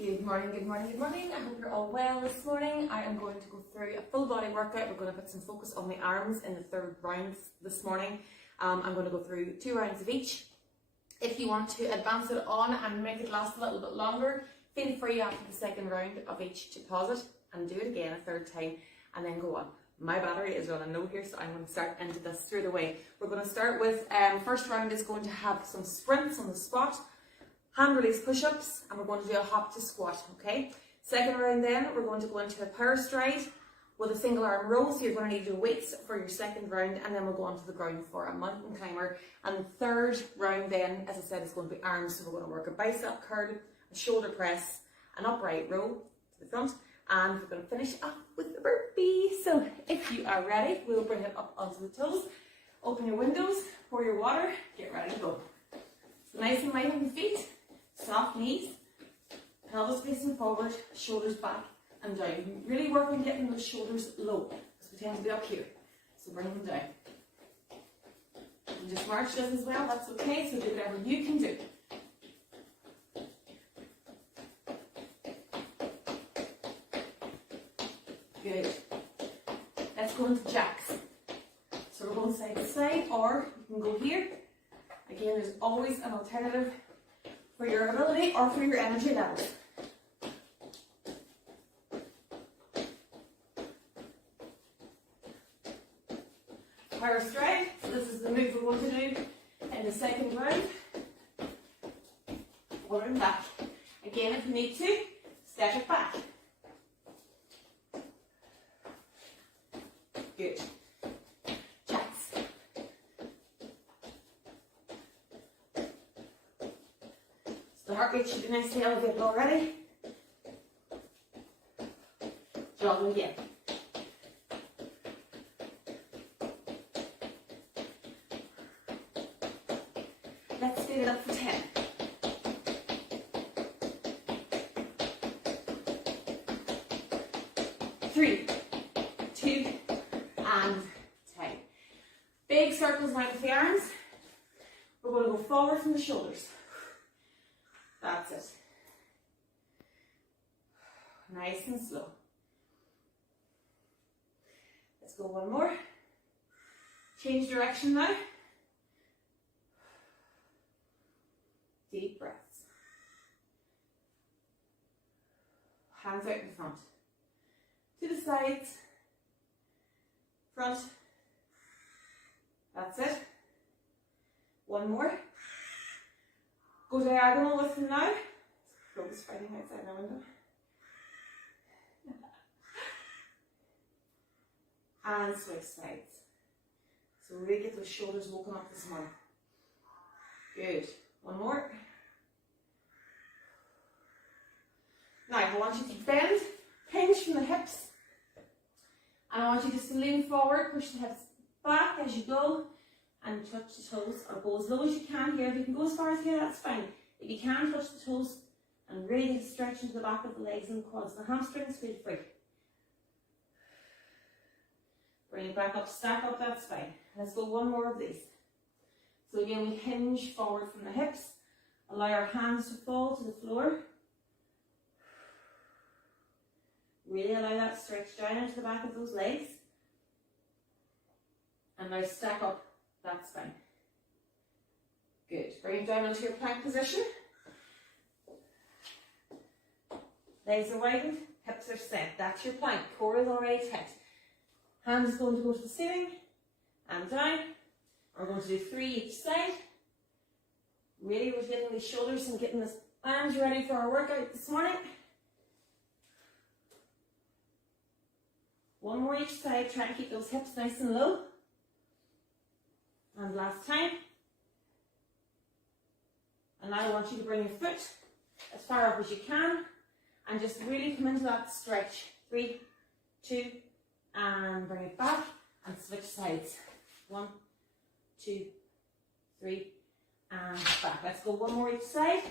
Good morning, good morning, good morning. I hope you're all well this morning. I am going to go through a full body workout. We're going to put some focus on the arms in the third round this morning. I'm going to go through 2 rounds of each. If you want to advance it on and make it last a little bit longer, feel free after the second round of each to pause it and do it again a third time and then go on. My battery is running low here, so I'm going to start into this straight away. We're going to start with, first round is going to have some sprints on the spot, hand release push-ups, and we're going to do a hop to squat, okay? Second round then, we're going to go into a power stride with a single arm row, so you're going to need your weights for your second round, and then we'll go onto the ground for a mountain climber. And the third round then, as I said, is going to be arms, so we're going to work a bicep curl, a shoulder press, an upright row to the front, and we're going to finish up with the burpee. So if you are ready, we'll bring it up onto the toes, open your windows, pour your water, get ready to go. So nice and light on your feet. Soft knees, pelvis facing forward, shoulders back and down. Really work on getting those shoulders low because we tend to be up here. So bring them down. And just march does as well, that's okay. So do whatever you can do. Good. Let's go into jacks. So we're going side to side, or you can go here. Again, there's always an alternative for your ability or for your energy levels. Power stride, so this is the move we're going to do in the second round. Forward and back. Again, if you need to, step it back. Good. Jacks. The heart rate should be nicely elevated already. Jogging again. Let's speed it up for 10. 3, 2, and 10. Big circles now with the arms. We're going to go forward from the shoulders. That's it. Nice and slow. Let's go one more. Change direction now. Deep breaths. Hands out in front. To the sides. Front. That's it. One more. Go diagonal with them now. Crows fighting outside my window. And switch sides. So really get those shoulders woken up this morning. Good. One more. Now I want you to bend, hinge from the hips. And I want you just to lean forward, push the hips back as you go. And touch the toes, or go as low as you can here. If you can go as far as here, that's fine. If you can, touch the toes and really stretch into the back of the legs and quads. The hamstrings feel free. Bring it back up, stack up, that's fine. Let's go one more of these. So again, we hinge forward from the hips. Allow our hands to fall to the floor. Really allow that stretch down into the back of those legs. And now stack up. That's fine. Good. Bring it down into your plank position. Legs are widened, hips are set. That's your plank. Core is already tight. Hands going to go to the ceiling and down. We're going to do 3 each side. Really rotating these shoulders and getting the arms ready for our workout this morning. One more each side. Try to keep those hips nice and low. And last time. And now I want you to bring your foot as far up as you can and just really come into that stretch. 3, 2, and bring it back and switch sides. 1, 2, 3, and back. Let's go one more each side.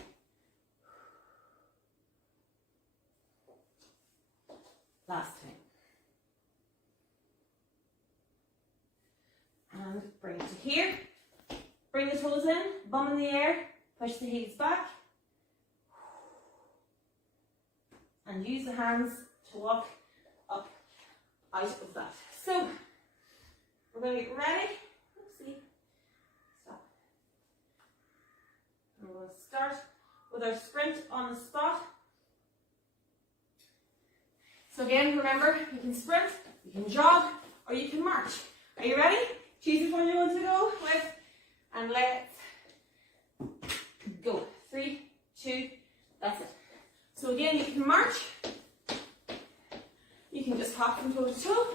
Last time. And bring it to here. Bring the toes in, bum in the air, push the heels back. and use the hands to walk up out of that. So we're going to get ready. Oopsie. Stop. And we're going to start with our sprint on the spot. So again, remember, you can sprint, you can jog, or you can march. Are you ready? Choose which one you want to go with, and let's go. 3, 2, that's it. So again, you can march, you can just hop from toe to toe,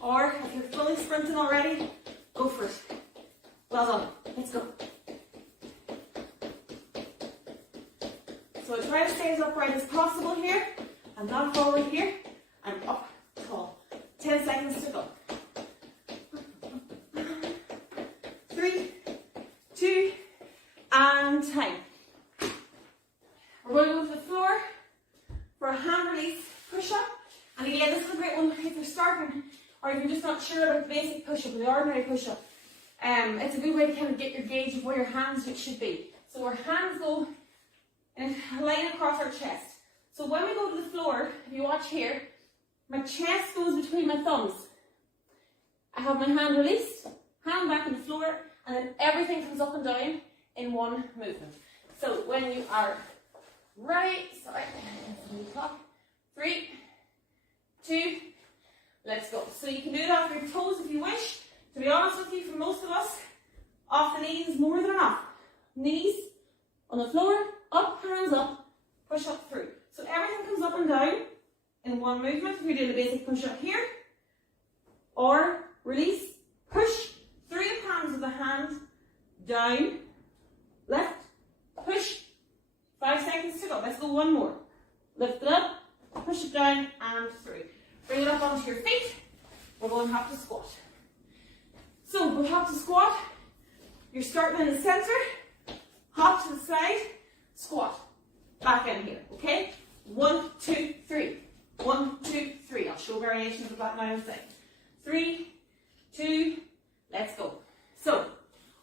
or if you're fully sprinting already, go for it. Well done. Let's go. So try to stay as upright as possible here. I'm not forward here. I'm up tall. 10 seconds to go. 3, 2, and time. We're going to go to the floor for a hand release push-up. And again, this is a great one if you're starting or if you're just not sure about the basic push-up or the ordinary push-up. It's a good way to kind of get your gauge of where your hands should be. So our hands go in a line across our chest. So when we go to the floor, if you watch here, my chest goes between my thumbs. I have my hand released, hand back on the floor, and then everything comes up and down in one movement. So when you are ready, 3, 2, let's go. So you can do it off your toes if you wish. To be honest with you, for most of us, off the knees is more than enough. Knees on the floor, up, hands up, push up through. So everything comes up and down in one movement. We're doing a basic push up here. Or release, push through the palms of the hand, down, left, push. 5 seconds to go. Let's go one more. Lift it up, push it down and through. Bring it up onto your feet. We're going to have to squat. So we'll have to squat. You're starting in the center, hop to the side, squat. Back in here, okay? 1, 2, 3. 1, 2, 3. I'll show variations of that now in a second. 3, 2, let's go. So,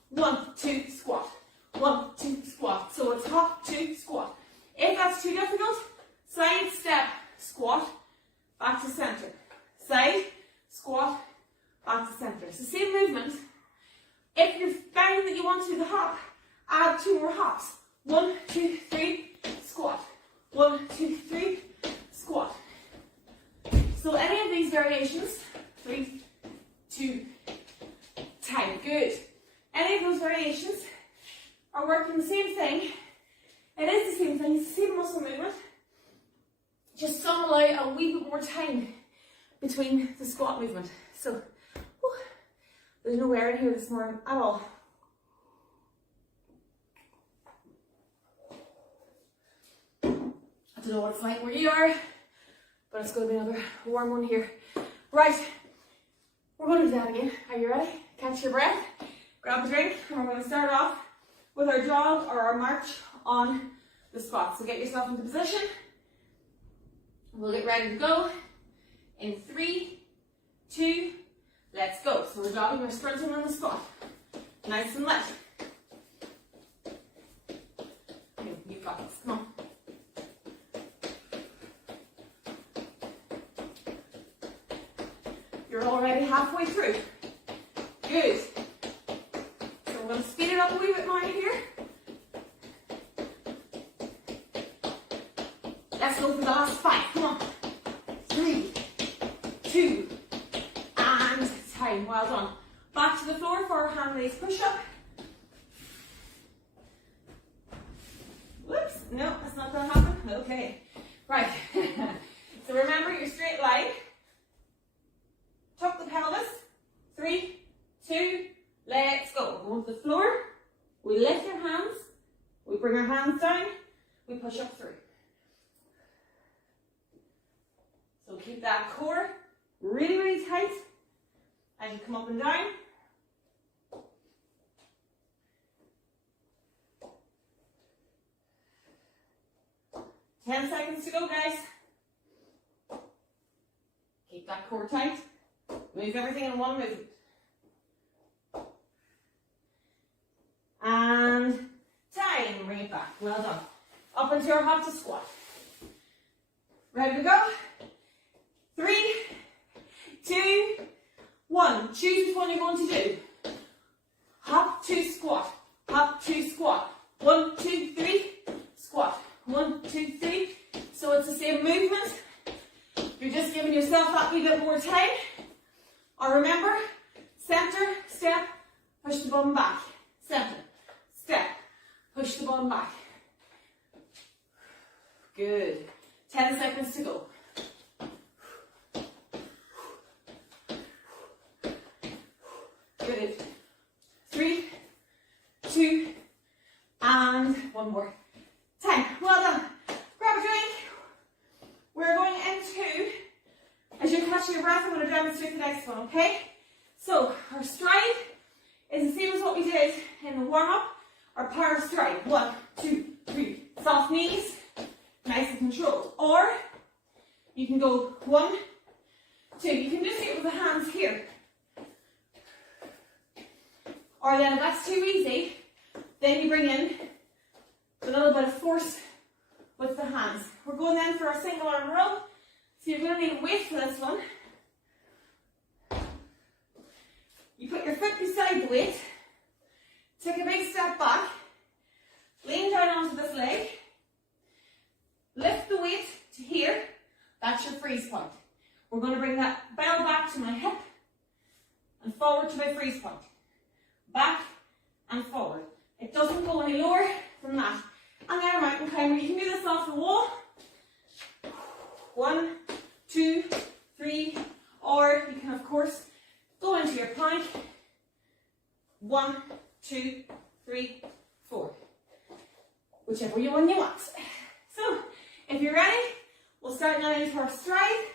1, 2, squat. 1, 2, squat. So it's hop, 2, squat. If that's too difficult, side, step, squat, back to center. Side, squat, back to center. It's the same movement. If you find that you want to do the hop, add 2 more hops. 1, 2, 3, squat. 1, 2, 3, squat. So any of these variations, 3, 2, time. Good. Any of those variations are working the same thing. It is the same thing, it's the same muscle movement. Just some allow a wee bit more time between the squat movement. So, there's no air in here this morning at all. I don't know what it's like where you are, but it's going to be another warm one here. Right, we're going to do that again. Are you ready? Catch your breath, grab a drink, and we're going to start off with our jog or our march on the spot. So get yourself into position. We'll get ready to go in 3, 2, let's go. So we're jogging, we're sprinting on the spot. Nice and light. You've got this, come on. You're already halfway through. Good. So we're going to speed it up a wee bit more here. Let's go for the last 5. Come on. 3, 2, and time. Well done. Back to the floor for our hand raise push up. Whoops. No, that's not going to happen. Okay. Right. So remember your straight line. Tuck the pelvis. 3, 2, let's go. Go to the floor. We lift our hands. We bring our hands down. We push up through. So keep that core really, really tight as you come up and down. Ten seconds to go, guys. Keep that core tight. Move everything in one movement. And time. Bring it back. Well done. Up into our hop to squat. Ready to go? 3, 2, 1. Choose which one you're going to do. Hop to squat. Hop to squat. 1, 2, 3. Squat. 1, 2, 3. So it's the same movement. You're just giving yourself that wee bit more time. Or remember, center, step, push the bum back. Center, step, push the bum back. Good. 10 seconds to go. Good. 3, 2, and one more. Time. Well done. Grab a drink. We're going into, as you're catching your breath, I'm going to demonstrate the next one, okay? So, our stride is the same as what we did in the warm-up. Our power stride. 1, 2, 3. Soft knees. Nice and controlled. Or, you can go 1, 2. You can just do it with the hands here. Or then if that's too easy, then you bring in a little bit of force with the hands. We're going then for our single arm row. So you're going to need a weight for this one. You put your foot beside the weight. Take a big step back. Lean down onto this leg. Lift the weight to here. That's your freeze point. We're going to bring that bell back to my hip and forward to my freeze point. Back and forward. It doesn't go any lower than that. And then mountain climber. You can do this off the wall. 1, 2, 3, or you can of course go into your plank. 1, 2, 3, 4. Whichever one you want. So, if you're ready, we'll start now into our stride.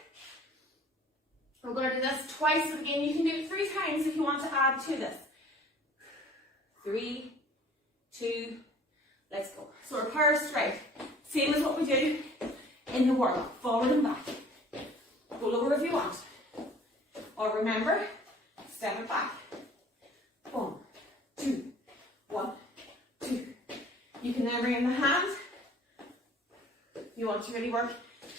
We're going to do this twice again. You can do it 3 times if you want to add to this. 3, 2, let's go. So our power stride, same as what we do in the warm-up, forward and back. Go lower if you want. Or remember, step it back. 1, 2, 1, 2. You can then bring in the hands. You want to really work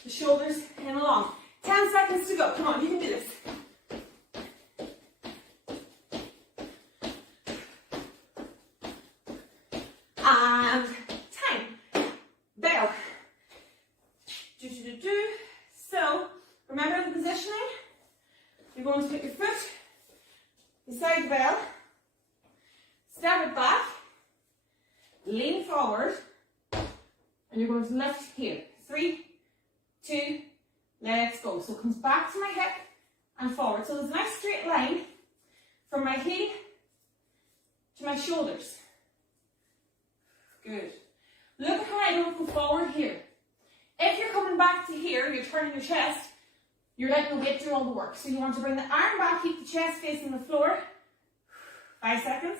the shoulders in along. 10 seconds to go. Come on, you can do this. And time. Bell. So, remember the positioning. You're going to put your foot beside the bell. Step it back. Lean forward. And you're going to lift here. 3, 2, let's go. So it comes back to my hip and forward. So there's a nice straight line from my heel to my shoulders. Good. Look how I don't go forward here. If you're coming back to here, you're turning your chest, you're letting the weight do all the work. So you want to bring the arm back, keep the chest facing the floor. 5 seconds.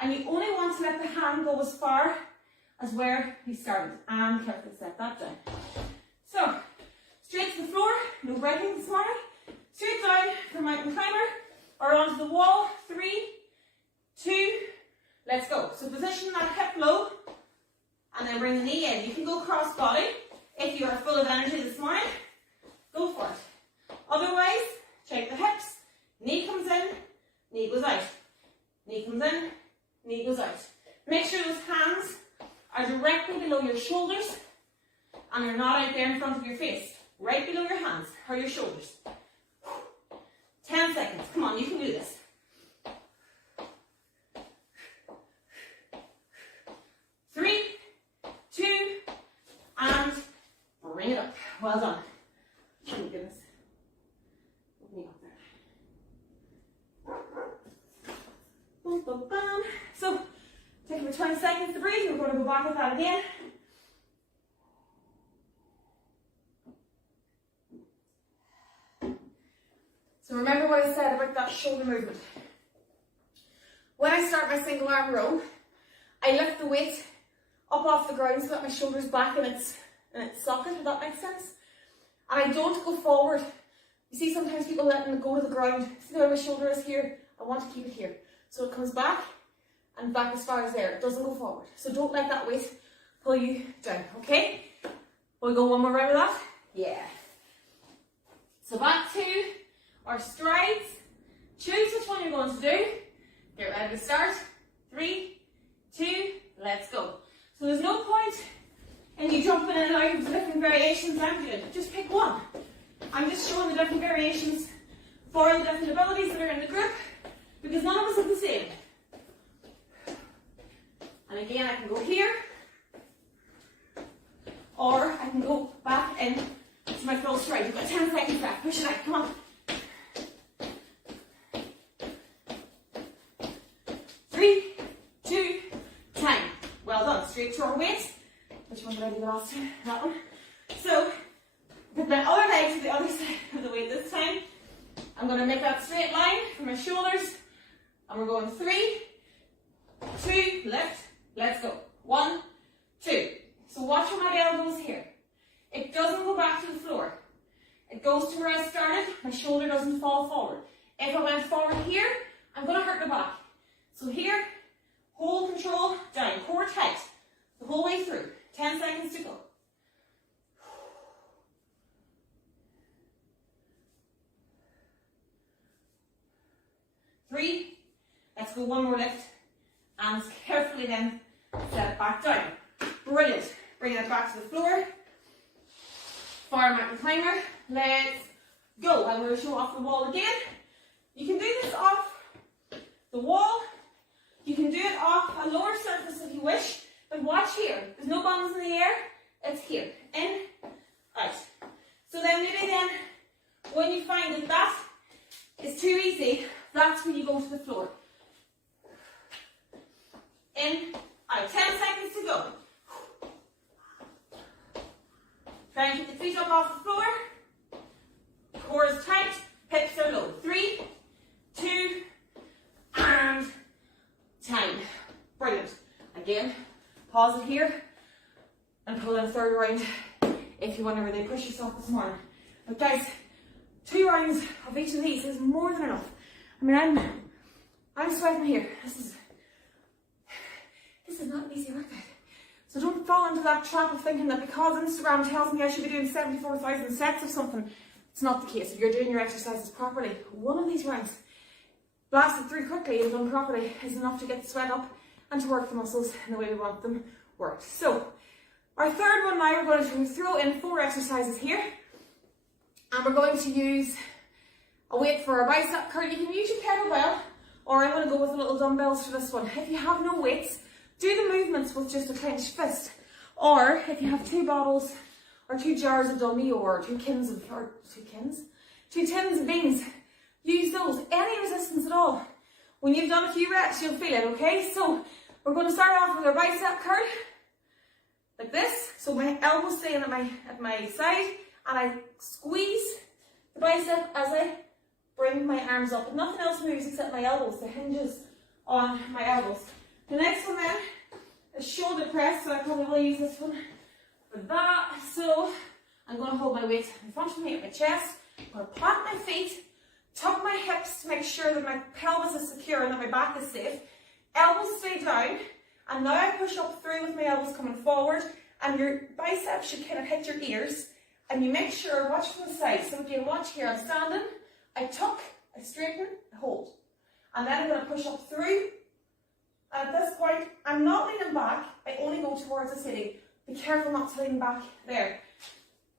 And you only want to let the hand go as far as where you started. And carefully set that down. So, straight to the floor, no breaking this morning. Straight down for mountain climber, or onto the wall. 3, 2, let's go. So position that hip low, and then bring the knee in. You can go cross body if you are full of energy this morning. Go for it. Otherwise, check the hips. Knee comes in, knee goes out. Knee comes in, knee goes out. Make sure those hands are directly below your shoulders and they're not out there in front of your face. Right below your hands or your shoulders. 10 seconds. Come on, you can do this. 3, 2, and bring it up. Well done. Oh my goodness. Put me up there. Boom, boom, boom. So, take about 20 seconds to breathe. We're going to go back with that again. So remember what I said about that shoulder movement. When I start my single arm row, I lift the weight up off the ground so that my shoulder's back in its socket, if that makes sense. And I don't go forward. You see sometimes people letting it go to the ground. See where my shoulder is here? I want to keep it here. So it comes back and back as far as there. It doesn't go forward. So don't let that weight pull you down, okay? We'll go one more round of that. Yeah. So back to our strides. Choose which one you're going to do. Get ready to start. 3, 2, let's go. So there's no point in you jumping in and out of the different variations I'm doing. Just pick one. I'm just showing the different variations for the different abilities that are in the group, because none of us are the same. And again, I can go here, or I can go back in to my full stride. You've got 10 seconds left. Push it out. Come on. 3, 2, time. Well done. Straight to our weight. Which one did I do the last time? That one. So, with my other leg to the other side of the weight this time. I'm going to make that straight line from my shoulders. And we're going 3, 2, lift. Let's go. 1, 2. So watch where my elbows here. It doesn't go back to the floor. It goes to where I started. My shoulder doesn't fall forward. If I went forward here, I'm going to hurt the back. So here, hold control, down, core tight, the whole way through. 10 seconds to go. 3, let's go one more lift, and carefully then set it back down. Brilliant. Bring it back to the floor. Fire mountain climber. Let's go. I'm going to show off the wall again. You can do this off the wall. You can do it off a lower surface if you wish. But watch here. There's no bombs in the air. It's here. In, out. So then maybe then, when you find that that is too easy, that's when you go to the floor. In, out. 10 seconds to go. Try and keep the feet up off the floor. Core is tight. Hips are low. 3, 2, and time. Brilliant. Again, pause it here and pull in a third round if you want to really push yourself this morning. But guys, 2 rounds of each of these is more than enough. I mean, I'm sweating here. This is not an easy workout. So don't fall into that trap of thinking that because Instagram tells me I should be doing 74,000 sets of something. It's not the case. If you're doing your exercises properly, one of these rounds, blasted through quickly and done properly, is enough to get the sweat up and to work the muscles in the way we want them worked. So, our third one now, we're going to throw in 4 exercises here. And we're going to use a weight for our bicep curl. You can use your kettlebell, or I'm going to go with the little dumbbells for this one. If you have no weights, do the movements with just a clenched fist. Or if you have 2 bottles or 2 jars of dummy or 2 tins of beans, use those. Any resistance at all. When you've done a few reps, you'll feel it, okay? So we're going to start off with our bicep curl, like this. So my elbows stay in at my side, and I squeeze the bicep as I bring my arms up. And nothing else moves except my elbows. The hinges on my elbows. The next one then is shoulder press, so I probably will use this one for that. So I'm going to hold my weight in front of me at my chest. I'm going to plant my feet, tuck my hips to make sure that my pelvis is secure and that my back is safe. Elbows stay down, and now I push up through with my elbows coming forward, and your biceps should kind of hit your ears. And you make sure, watch from the side. So again, watch here, I'm standing, I tuck, I straighten, I hold. And then I'm going to push up through. And at this point, I'm not leaning back, I only go towards the ceiling. Be careful not to lean back there.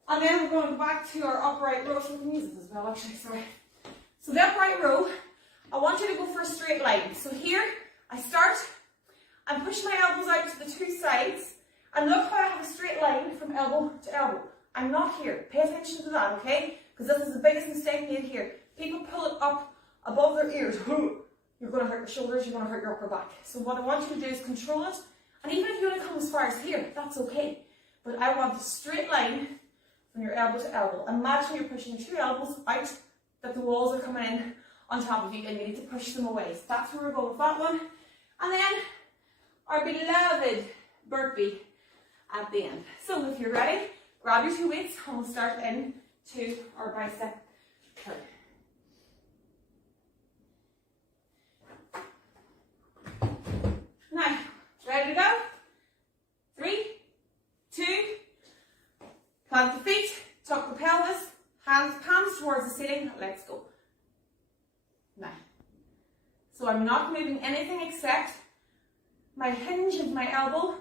And then we're going back to our upright row. So we can use this as well, actually, sorry. So the upright row, I want you to go for a straight line. So here, I start, and push my elbows out to the 2 sides. And look how I have a straight line from elbow to elbow. I'm not here. Pay attention to that, okay? Because this is the biggest mistake made here. People pull it up above their ears. You're going to hurt your shoulders, you're going to hurt your upper back. So what I want you to do is control it. And even if you only come as far as here, that's okay. But I want a straight line from your elbow to elbow. Imagine you're pushing your 2 elbows out, that the walls are coming in on top of you, and you need to push them away. So that's where we're going with that one. And then our beloved burpee at the end. So if you're ready, grab your 2 weights and we'll start into our bicep curl. Now, ready to go? 3, 2, plant the feet, tuck So I'm not moving anything except my hinge of my elbow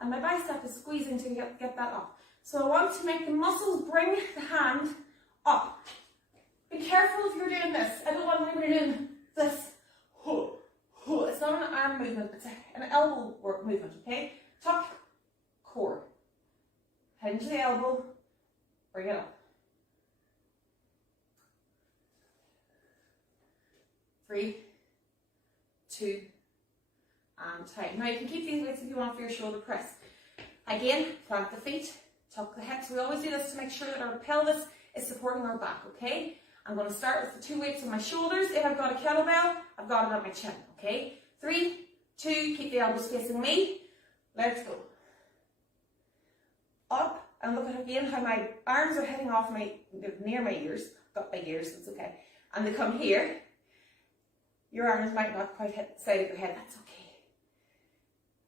and my bicep is squeezing to get that up. So I want to make the muscles bring the hand up. Be careful if you're doing this. I don't want anybody doing this. It's not an arm movement, it's an elbow work movement, okay? Tuck, core. Hinge the elbow, bring it up. 3, 2, and tight. Now you can keep these weights if you want for your shoulder press. Again, plant the feet, tuck the hips. We always do this to make sure that our pelvis is supporting our back, okay? I'm going to start with the 2 weights on my shoulders. If I've got a kettlebell, I've got it on my chin, okay? 3, 2, keep the elbows facing me. Let's go. Up, and look at again how my arms are heading off near my ears. I've got big ears, that's okay. And they come here. Your arms might not quite hit the side of your head, that's okay.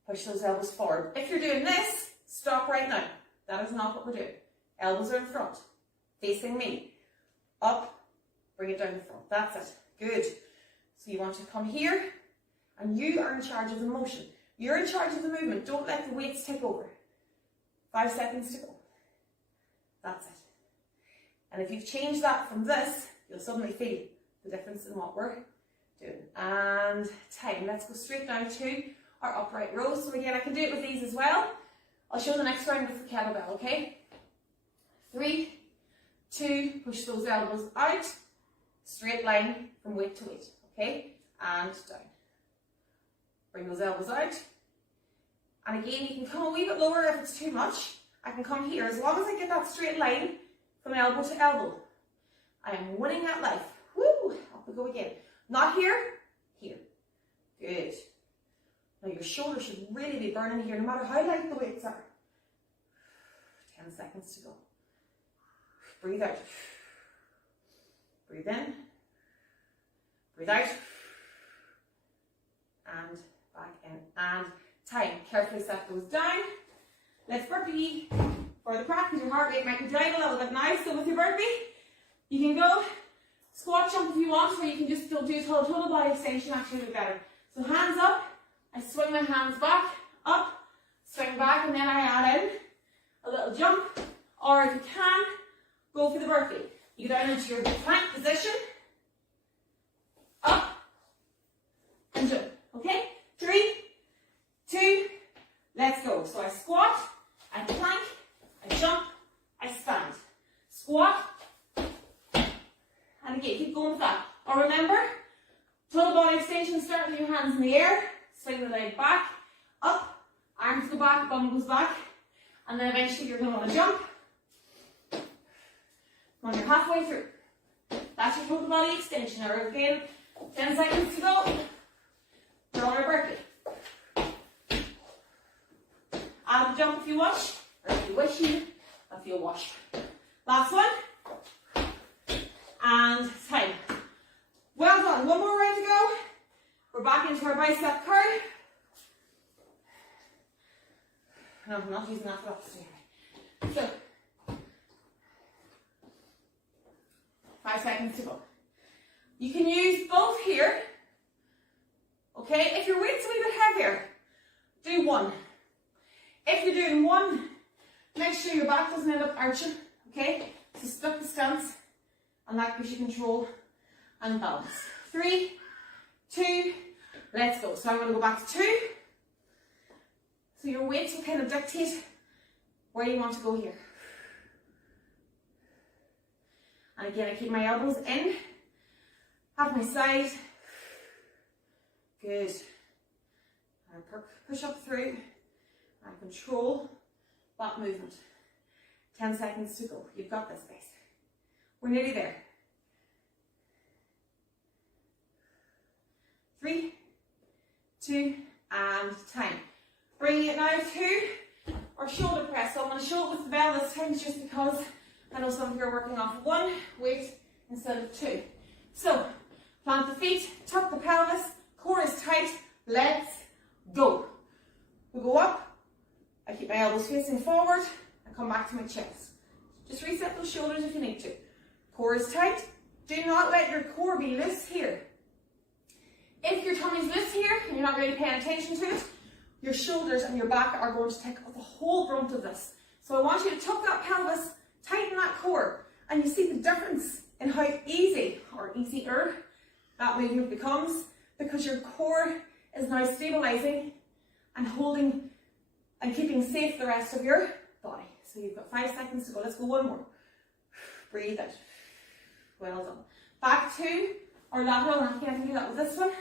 Push those elbows forward. If you're doing this, stop right now. That is not what we're doing. Elbows are in front, facing me. Up, bring it down the front. That's it. Good. So you want to come here, and you are in charge of the motion. You're in charge of the movement. Don't let the weights take over. 5 seconds to go. That's it. And if you've changed that from this, you'll suddenly feel the difference in what we're doing. And time. Let's go straight down to our upright rows. So again, I can do it with these as well. I'll show the next round with the kettlebell, okay? 3, 2, push those elbows out. Straight line from weight to weight, okay? And down. Bring those elbows out. And again, you can come a wee bit lower if it's too much. I can come here. As long as I get that straight line from elbow to elbow, I am winning that life. Woo! Up we go again. Not here, here. Good. Now your shoulders should really be burning here, no matter how light the weights are. 10 seconds to go. Breathe out. Breathe in. Breathe out. And back in. And time. Carefully set those down. Let's burpee for the practice. Your heart rate might go down a little bit now. So with your burpee, you can go squat jump if you want, or you can just do total body extension, actually be better. So hands up, I swing my hands back, up, swing back, and then I add in a little jump. Or if you can, go for the burpee. You go down into your plank position, up, and jump. Okay? 3, 2, let's go. So I squat, I plank, I jump, I stand. Squat, and again, keep going with that. Or remember, total body extension, start with your hands in the air, swing the leg back, up, arms go back, bum goes back, and then eventually you're going to want to jump. When you're halfway through, that's your total body extension. Or again, 10 seconds to go. We're on our burpee. Add a jump if you wish, or if you wish if you wash. Last one. And time. Well done. One more round to go. We're back into our bicep curl. No, I'm not using that for that. So, 5 seconds to go. You can use both here. Okay, if your weight's a wee bit heavier, do one. If you're doing one, make sure your back doesn't end up arching. Okay, so split the stance, and that gives you control and balance. 3, 2, let's go. So I'm going to go back to 2. So your weights will kind of dictate where you want to go here. And again, I keep my elbows in, have my side. Good. And push up through and control that movement. 10 seconds to go. You've got this, guys. We're nearly there. 3, 2, and time. Bringing it now to our shoulder press. So I'm going to show it with the bell this time just because I know some of you are working off one weight instead of 2. So, plant the feet, tuck the pelvis, core is tight, let's go. We go up, I keep my elbows facing forward, I come back to my chest. Just reset those shoulders if you need to. Core is tight, do not let your core be loose here. If your tummy's loose here and you're not really paying attention to it, your shoulders and your back are going to take up the whole brunt of this. So I want you to tuck that pelvis, tighten that core, and you see the difference in how easy or easier that movement becomes because your core is now stabilizing and holding and keeping safe the rest of your body. So you've got 5 seconds to go. Let's go one more. Breathe out. Well done. Back to our lateral, and again I can do that with this one.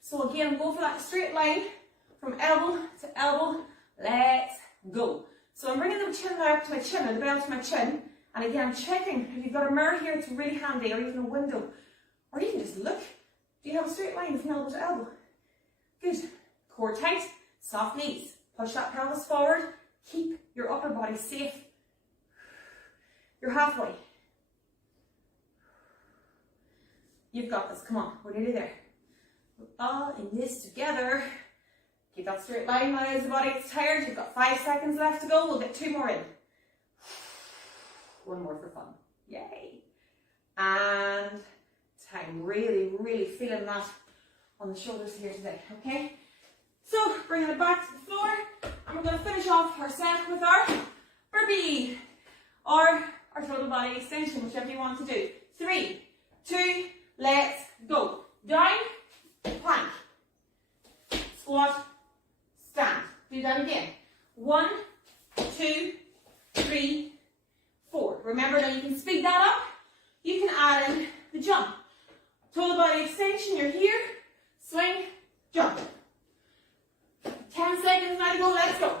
So again, go for that straight line from elbow to elbow. Let's go. So I'm bringing the chin now up to my chin, or the belt to my chin. And again, I'm checking if you've got a mirror here, it's really handy, or even a window. Or you can just look. Do you have a straight line from elbow to elbow? Good. Core tight, soft knees. Push that pelvis forward. Keep your upper body safe. You're halfway. You've got this. Come on, we're nearly there. We're all in this together. Keep that straight line now as the body gets tired. You've got 5 seconds left to go. We'll get 2 more in. One more for fun. Yay. And time. Really, really feeling that on the shoulders here today. Okay? So, bringing it back to the floor. And we're going to finish off our set with our burpee. Or our total body extension, whichever you want to do. 3, 2, let's go. Down, plank, squat, stand. Do that again. 1, 2, 3, 4. Remember now you can speed that up. You can add in the jump. Total body extension, you're here. Swing, jump. 10 seconds now to go, let's go.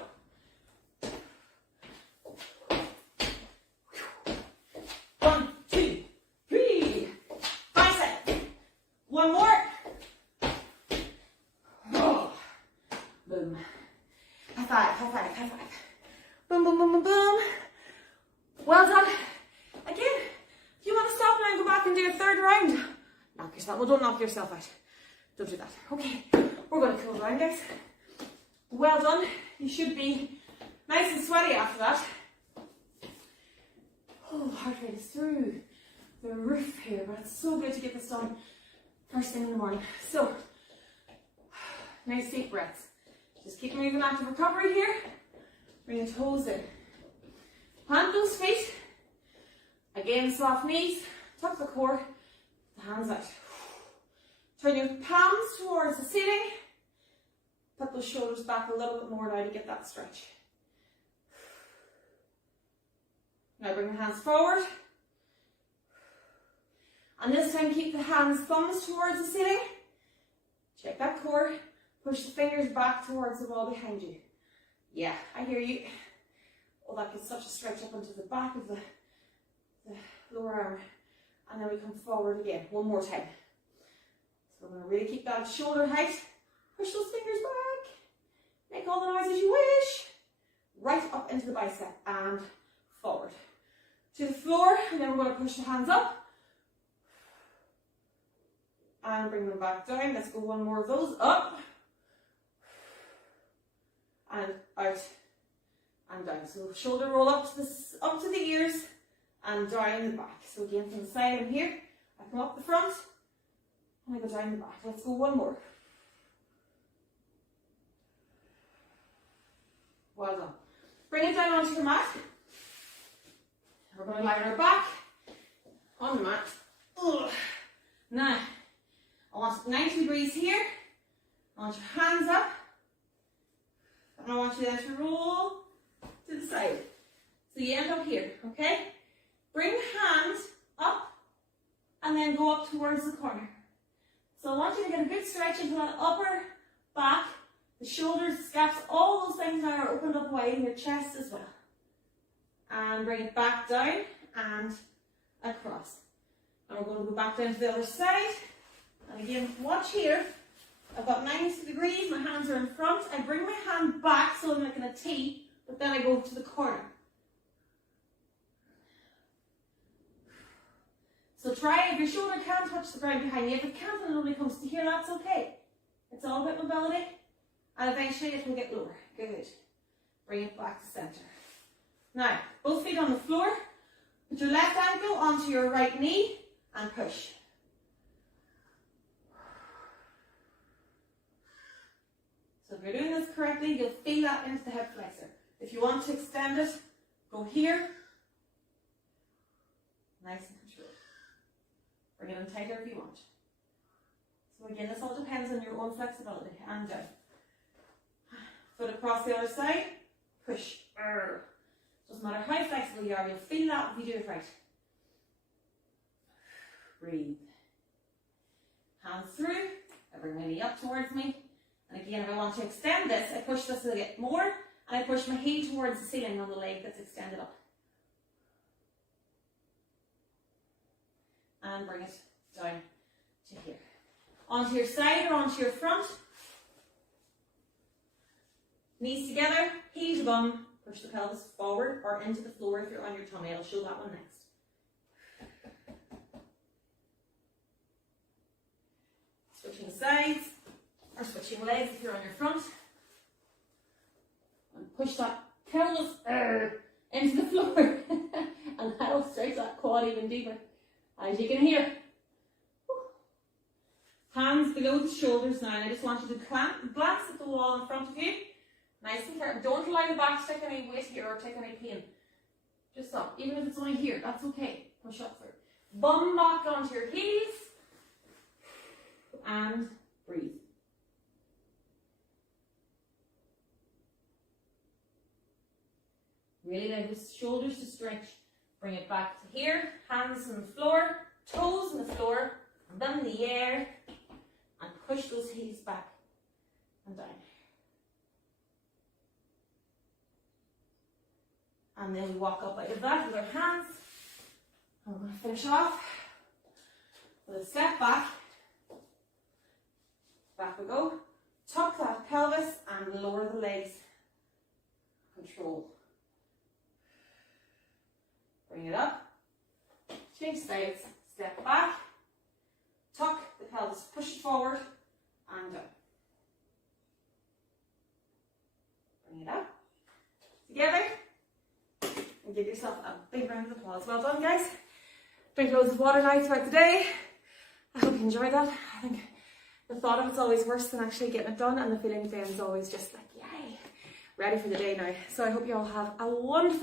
One more. Oh. Boom. High five, high five, high five. Boom, boom, boom, boom, boom. Well done. Again, if you want to stop now and go back and do a third round, knock yourself. Well, don't knock yourself out. Don't do that. Okay, we're going to cool down, guys. Well done. You should be nice and sweaty after that. Oh, heart rate is through the roof here, but it's so good to get this done first thing in the morning. So, nice deep breaths. Just keep moving active recovery here. Bring your toes in. Plant those feet. Again, soft knees. Tuck the core. The hands out. Turn your palms towards the ceiling. Put those shoulders back a little bit more now to get that stretch. Now bring the hands forward. And this time keep the hands, thumbs towards the ceiling. Check that core. Push the fingers back towards the wall behind you. Yeah, I hear you. Oh, that gets such a stretch up into the back of the lower arm. And then we come forward again. One more time. So we're going to really keep that shoulder height. Push those fingers back. Make all the noises you wish. Right up into the bicep and forward. To the floor, and then we're going to push the hands up. And bring them back down. Let's go one more of those. Up. And out. And down. So shoulder roll up to the ears and down the back. So again from the side I'm here. I come up the front and I go down the back. Let's go one more. Well done. Bring it down onto the mat. We're going to lie on our back on the mat. Ugh. Now, I want 90 degrees here. I want your hands up. And I want you then to roll to the side. So you end up here, okay? Bring the hands up and then go up towards the corner. So I want you to get a good stretch into that upper back, the shoulders, the scaps, all those things now are opened up wide in your chest as well. And bring it back down and across. And we're going to go back down to the other side. And again, watch here. I've got 90 degrees, my hands are in front. I bring my hand back so I'm making a T, but then I go to the corner. So try, if your shoulder can't touch the ground behind you, if it can't and it only comes to here, that's okay. It's all about mobility, and eventually it will get lower. Good. Bring it back to center. Now, both feet on the floor. Put your left ankle onto your right knee and push. tightly, you'll feel that into the hip flexor. If you want to extend it, go here. Nice and controlled. Bring it in tighter if you want. So again, this all depends on your own flexibility. And down. Foot across the other side. Push. Doesn't matter how flexible you are, you'll feel that if you do it right. Breathe. Hands through. I bring my knee up towards me. And again, if I want to extend this, I push this a bit more, and I push my heel towards the ceiling on the leg that's extended up. And bring it down to here. Onto your side or onto your front. Knees together, heel to bum. Push the pelvis forward or into the floor if you're on your tummy. I'll show that one next. Switching sides or switching legs if you're on your front. And push that pelvis into the floor. And that'll stretch that quad even deeper. As you can hear. Hands below the shoulders now. And I just want you to glance at the wall in front of you. Nice and careful. Don't allow the back to take any weight here or take any pain. Just up. Even if it's only here, that's okay. Push up through. Bum back onto your heels. And breathe. Really allow the shoulders to stretch. Bring it back to here. Hands on the floor. Toes on the floor. Then in the air. And push those heels back and down. And then we walk up out of that with our hands. I'm going to finish off with a step back. Back we go. Tuck that pelvis and lower the legs. Control. Bring it up. Change sides. Step back. Tuck the pelvis. Push it forward and down. Bring it up. Together. And give yourself a big round of applause. Well done, guys. Drink loads of water now throughout the day. I hope you enjoyed that. I think the thought of it's always worse than actually getting it done, and the feeling then is always just like, yay, ready for the day now. So I hope you all have a wonderful